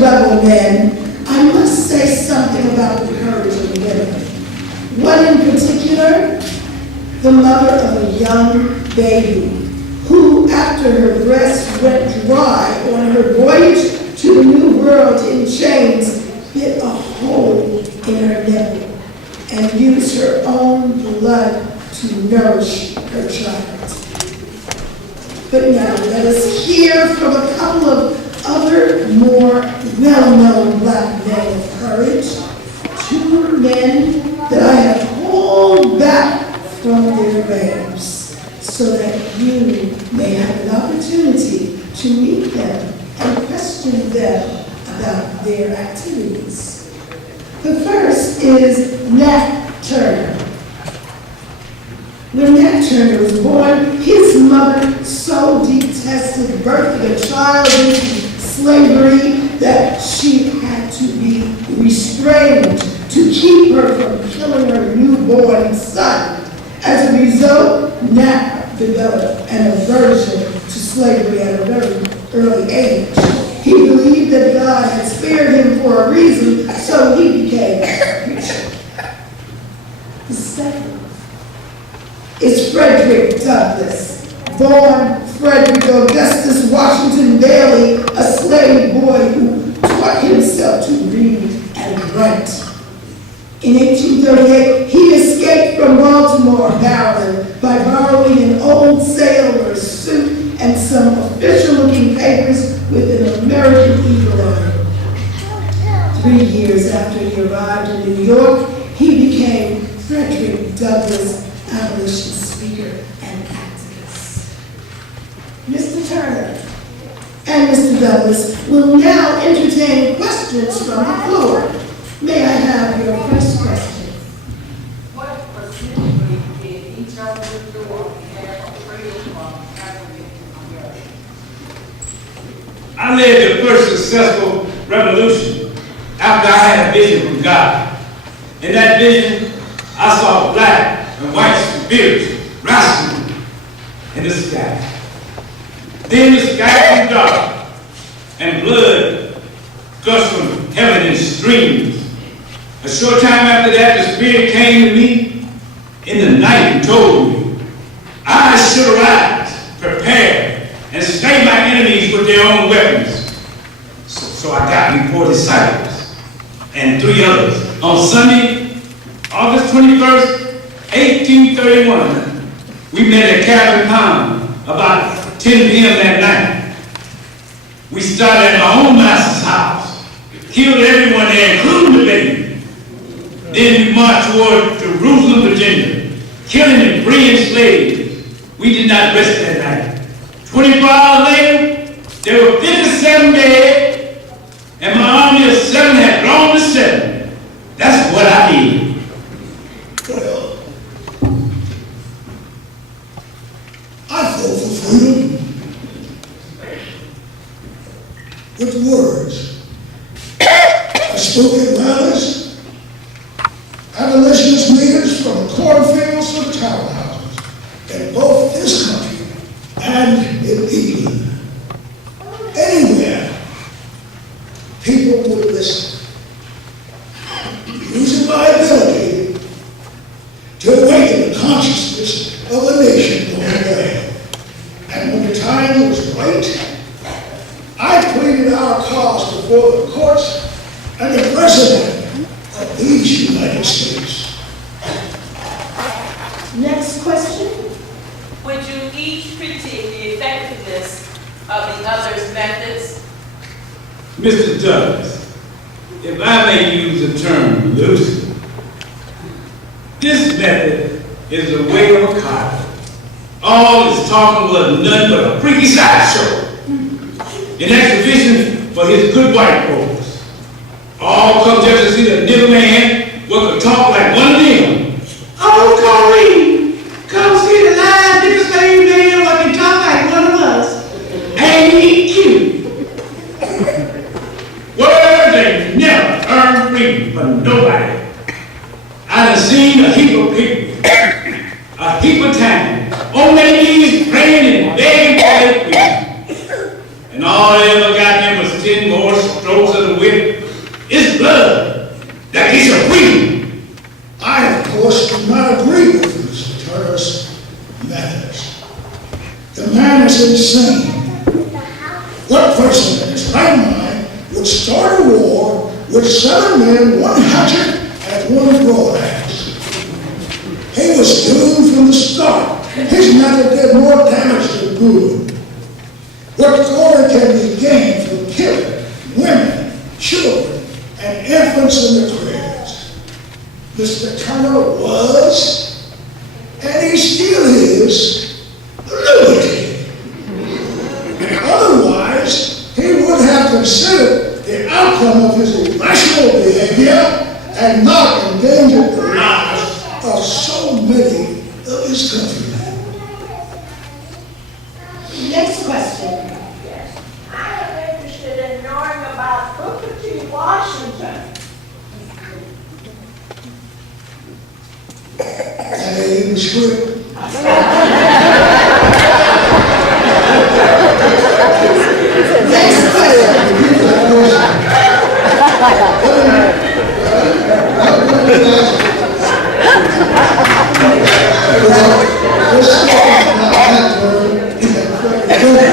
Rebel men, I must say something about the courage of the women. One in particular, the mother of a young baby who, after her breast went dry on her voyage to the New World in chains, bit a hole in her nipple and used her own blood to nourish her child. But now let us hear from a couple of other more well-known black men of courage, two men that I have called back from their graves so that you may have an opportunity to meet them and question them about their activities. The first is Nat Turner. When Nat Turner was born, his mother sewed child into slavery, that she had to be restrained to keep her from killing her newborn son. As a result, Nat developed an aversion to slavery at a very early age. He believed that God had spared him for a reason, so he became a preacher. The second is Frederick Douglass, born Frederick Augustus Washington Bailey, a slave boy who taught himself to read and write. In 1838, he escaped from Baltimore, Maryland, by borrowing an old sailor's suit and some official-looking papers with an American eagle on it. 3 years after he arrived in New York, he became Frederick Douglass, abolition speaker and activist. Mr. Turner and Mr. Douglass will now entertain questions from the floor. May I have your first question? What specifically did each of you do on behalf of freedom from African Americans? I led the first successful revolution after I had a vision from God. In that vision, I saw black and white spirits wrestling in the sky. Then the sky grew dark and blood gushed from heaven in streams. A short time after that, the Spirit came to me in the night and told me I should arise, prepare, and slay my enemies with their own weapons. So I got me 4 disciples and 3 others. On Sunday, August 21st, 1831, we met at Cabin Pond about 10 p.m. that night. We started at my own master's house, killed everyone there, including the baby. Then we marched toward Jerusalem, Virginia, killing and freeing slaves. We did not rest that night. 24 hours later, there were 57 dead, and my army of 7 had grown to 7. That's what I did. Well, I fought for freedom with words. I spoke at rallies. Abolitionist leaders from the cornfields to the townhouses in both this country and in England. Anywhere, people would listen. Using my ability to awaken the consciousness of a nation going away. And when the time was right, I pleaded our cause before the courts and the president of these United States. Next question. Would you each critique the effectiveness of the other's methods? Mr. Douglas, if I may use the term loosely, this method is the way of a cop. All his talking was nothing but a freaky sideshow. An exhibition for his good white folks. All come just to see the nigger man what could talk like one of them. Oh, Corrine, come see the live nigger slave man what can talk like one of us. Ain't he cute? Words ain't never earned freedom for nobody. I done seen a heap of people, a heap of time, on their knees praying and begging for their freedom. And all they ever got them was 10 more strokes of the whip. It's blood that gets you free. I, of course, do not agree with Mr. Turner's methods. The man is insane. What person in his right mind would start a war with 7 men, 1 hatchet, and 1 broadaxe? He was doomed from the start. His method did more damage than good. What glory can be gained from killing women, children, and infants in the cribs? Mr. Turner was, and he still is, lunatic. Otherwise, he would have considered the outcome of his irrational behavior and not endangered the lives of so many of his countrymen. Next question. script. Next question. Let's talk about that word and Frederick.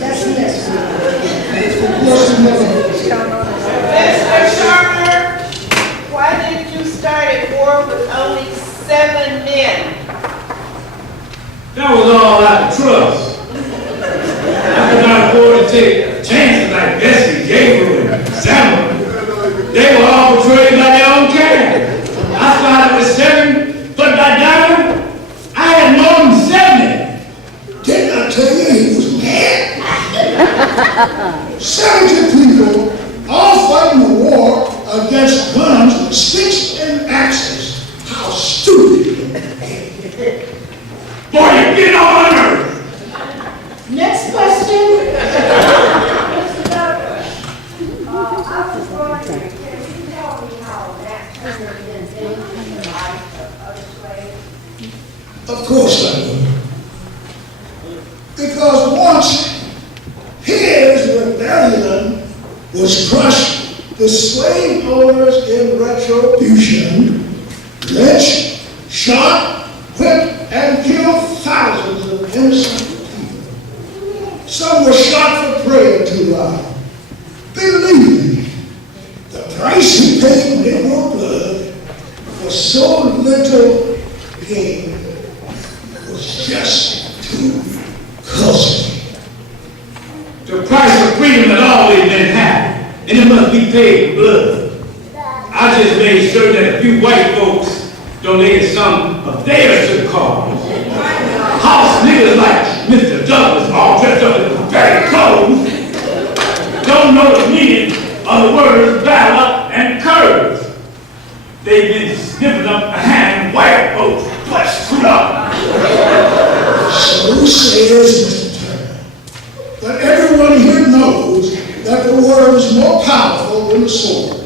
That's the next one. Question number Mr. Turner, why did you start a war with only 7 men? That was all out of trust. I could not afford to take chances like Bessie, Gabriel, and Samuel. They were all betrayed by their own kind. I started with 7, but by diamond, I had more than 70. Didn't I tell you he was mad? 70 people all fighting a war against guns with sticks and axes. How stupid. Boy, you get on my nerves. Next question. Mr. Douglas, I was wondering, can you tell me how that Turner is in the life of other slaves? Of course I would. Because once his rebellion was crushed, the slave owners in retribution lynched, shot, whipped, and killed thousands of innocent people. Some were shot for praying too loud. Believe me, the price he paid in your blood for so little gain was just too costly. The price of freedom had always been high, and it must be paid with blood. I just made sure that a few white folks donated some of theirs to the cause. House niggas like Mr. Douglas, all dressed up in Confederate clothes, don't know the meaning of the words valor and courage. They've been sniffing up behind white folks, but screwed up. So says Mr. Turner. But everyone here knows that the word is more powerful than the sword.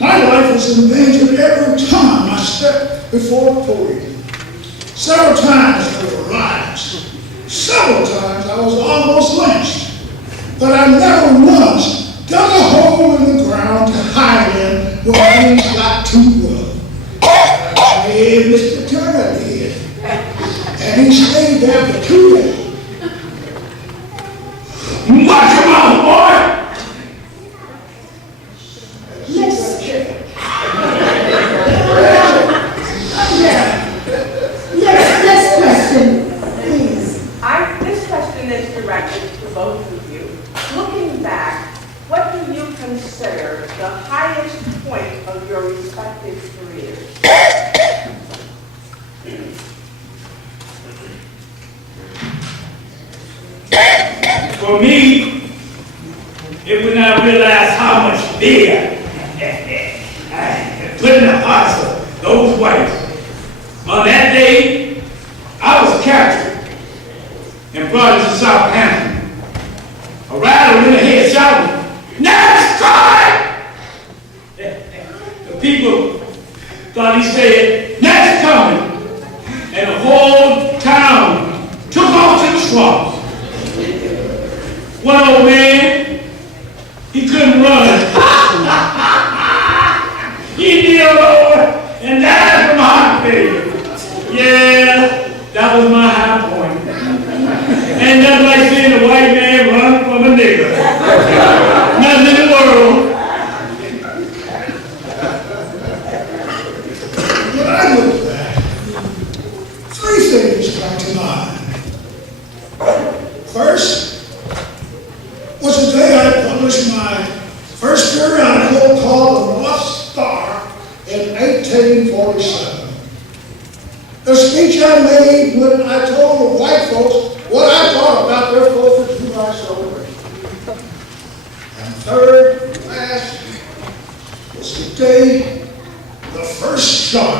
My life is in danger every time I step before the podium. Several times there were riots. Several times I was almost lynched. But I never once dug a hole in the ground to hide in when things got too rough. Hey, Mr. Turner did. And he stayed there for 2 days. Watch your mouth, boy! Next question, please. This question is directed to both of you. Looking back, what do you consider the highest point of your respective careers? For me, it when I realized how much fear I had put in the hearts of those whites. On that day, I was captured and brought into Southampton. A rider in the head shouting, "Next time!" The people thought he said, "Next coming!" And the whole town took off to the swamps. One old man, he couldn't run. He kneeled over and died from heart failure. Yeah, that was my high point. Ain't nothing like seeing a white man run from a nigger. Nothing in the world. When I look back, 3 things come to mind. First was the day I published my first periodical called The North Star in 1847. The speech I made when I told the white folks what I thought about their 4th of July celebration. And third, and last, was the day the first shot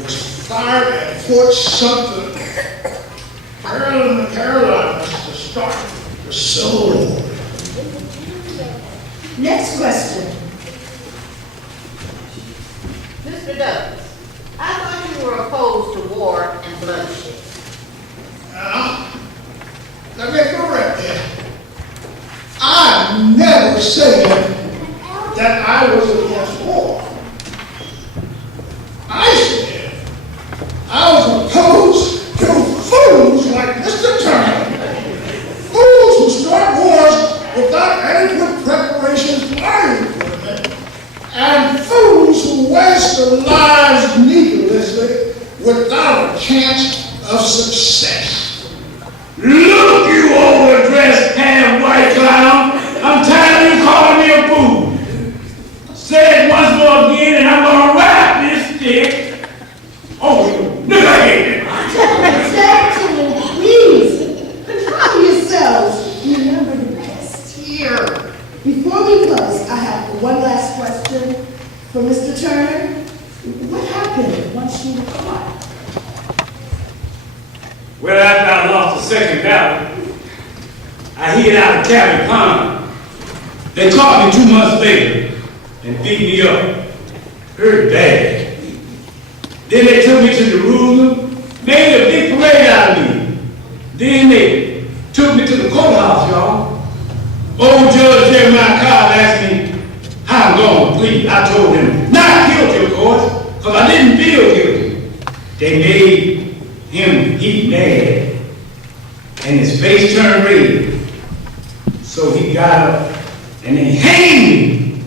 was fired at Fort Sumter, Maryland, the Carolinas, to start the Civil War. Next question. Mr. Douglas, Now, let me correct that. I never said that I was against war. I said I was opposed to fools like Mr. Turner. Fools who start wars without adequate preparation for equipment, and fools who waste their lives needlessly without a chance of success. Look, you overdressed half-white clown. I'm tired of you calling me a fool. Say it once more again and I'm gonna wrap this stick. Oh, you niggerhead. Gentlemen, please, control yourselves. Remember the best here. Before we close, I have one last question for Mr. Turner. What happened once you were caught? Well, after I lost the second battle, I hid out of Cabin Pond. They caught me 2 months later and beat me up. Hurt bad. Then they took me to Jerusalem, made a big parade out of me. Then they took me to the courthouse, y'all. Old Judge Jeremiah Cobb asked me how I'm going to plead. I told him, not guilty, of course, because I didn't feel guilty. They made him heat mad, and his face turned red. So he got up and they hanged me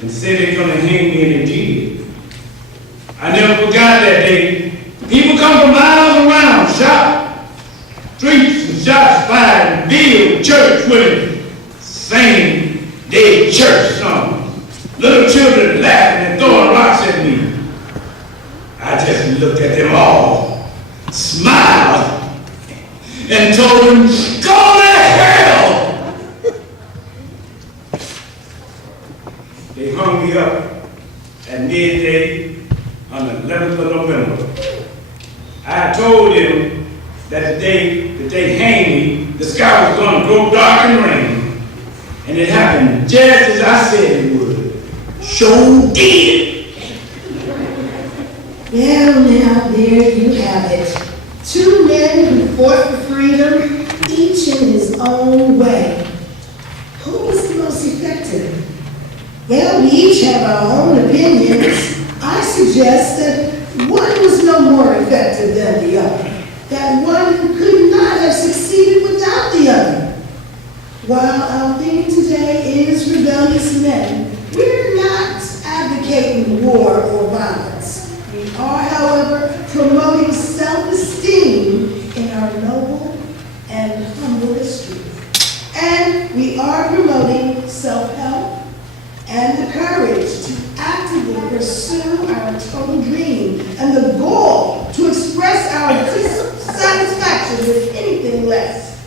and said they're gonna hang me, and they did. I never forgot that day. People come from miles around, shot, streets and shots fired, and build church women singing their church songs. Little children laughing and throwing rocks at me. I just looked at them all, smiled, and told them, go to hell! They hung me up at midday on the 11th of November. I told them that the day that they hanged me, the sky was going to grow dark and rain. And it happened just as I said it would. Sure did. Well, now, there you have it. 2 men who fought for freedom, each in his own way. Who was the most effective? Well, we each have our own opinions. I suggest that one was no more effective than the other. That one could not have succeeded without the other. While our theme today is rebellious men, we're not advocating war or violence. We are, however, promoting self-esteem in our noble and humble history. And we are promoting self-help and the courage to actively pursue our total dream and the goal to express our dissatisfaction with anything less.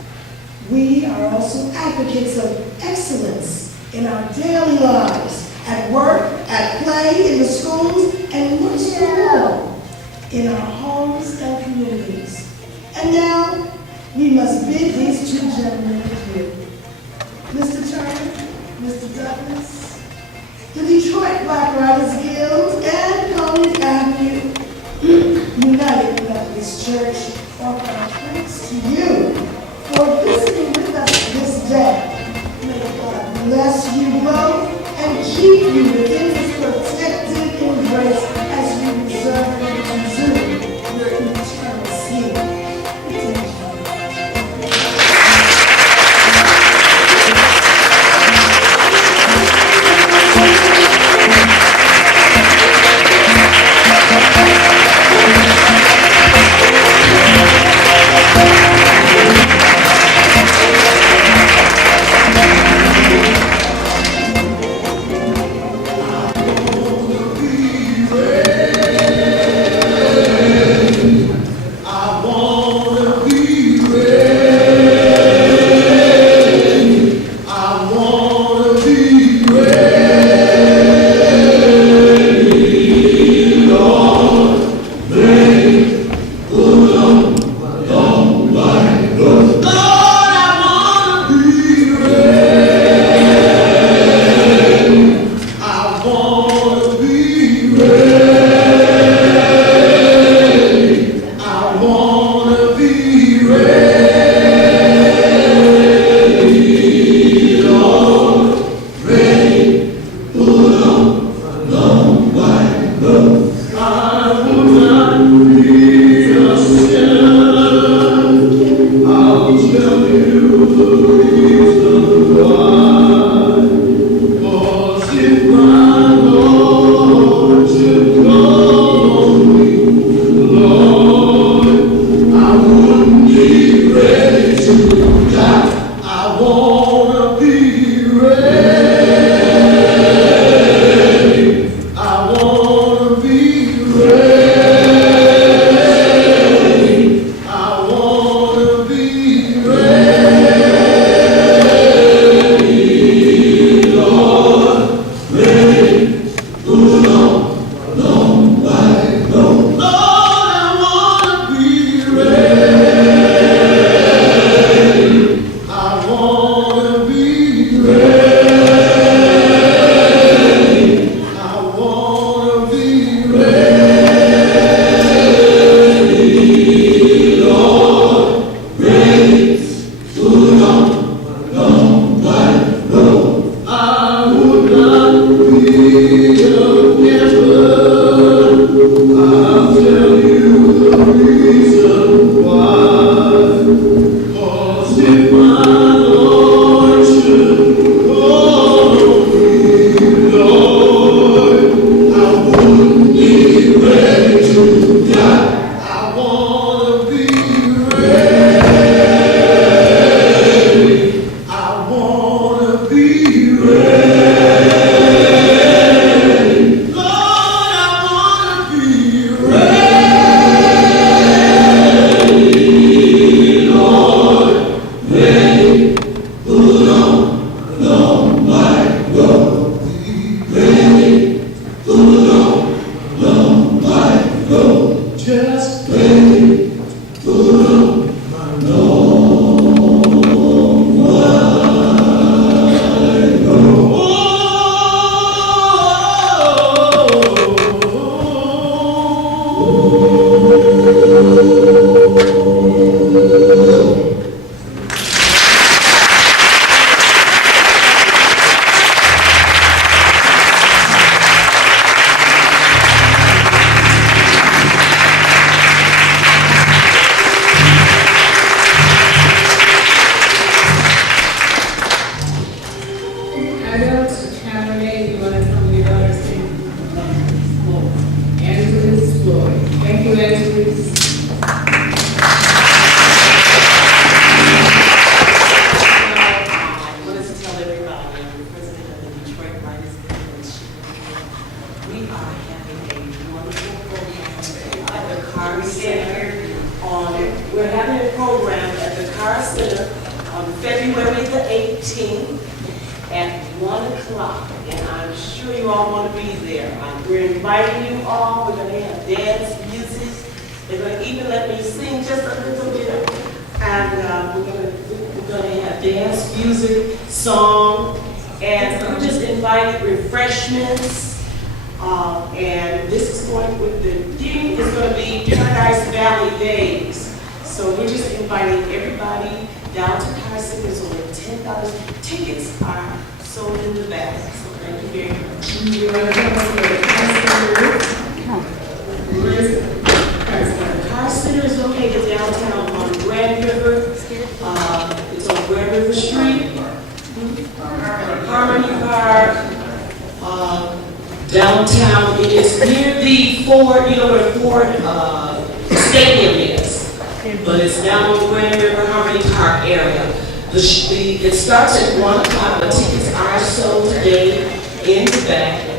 We are also advocates of excellence in our daily lives, at work, at play, in the schools, and most of all, in our homes and communities. And now, we must bid these 2 gentlemen adieu. Mr. Turner, Mr. Douglas, the Detroit Black Writers Guild, and College Avenue United Methodist Church offer our thanks to you for visiting with us this day. May God bless you both and keep you within His protective embrace as you reserve and resume your eternal sleep. wouldn't be ready to die. I wanna be ready. I wanna be ready. I wanna be ready. Lord, ready. Moving on, long way, long. Lord, I wanna be ready. I wanna be ready. I wanna be ready. Lord, ready. Moving on, long way, long. I would not be a giver. I'll tell you the reason why. 'Cause if my Lord should call me, Lord, I wouldn't be ready to die. I wanna be ready. I wanna be ready. Lord, I wanna be ready. Lord, ready. Hold on, long way, go. Ready. Hold on, long way, go. Just ready. Hold on, my long way, go. Adults, Cabernet, you want to come to your daughter's name? Angeles Floyd. Thank you, Angeles. I wanted to tell everybody, I'm the president of the Detroit Writers Convention. We are having a wonderful program at the Carr Center we're having a program at the Carr Center on February the 18th at 1 o'clock, and I'm sure you all want to be there. We're inviting you all. We're going to have dance music. They're going to even let me sing just a little bit, and we're going to have dance music, song, and we're just inviting refreshments. And this is going with the theme is going to be Paradise Valley Days. So we're just inviting everybody down to Carr Center. There's over $10. Tickets are sold in the back. So thank you very much. You want to come up with a Carr Where is it? Carr Center is located downtown on Grand River. It's on Grand River Street, Harmony Park, downtown. It is near the Ford, you know where Ford Stadium is, but it's down on Grand River, Harmony Park area. It starts at 1 o'clock. The tickets are sold today in the back.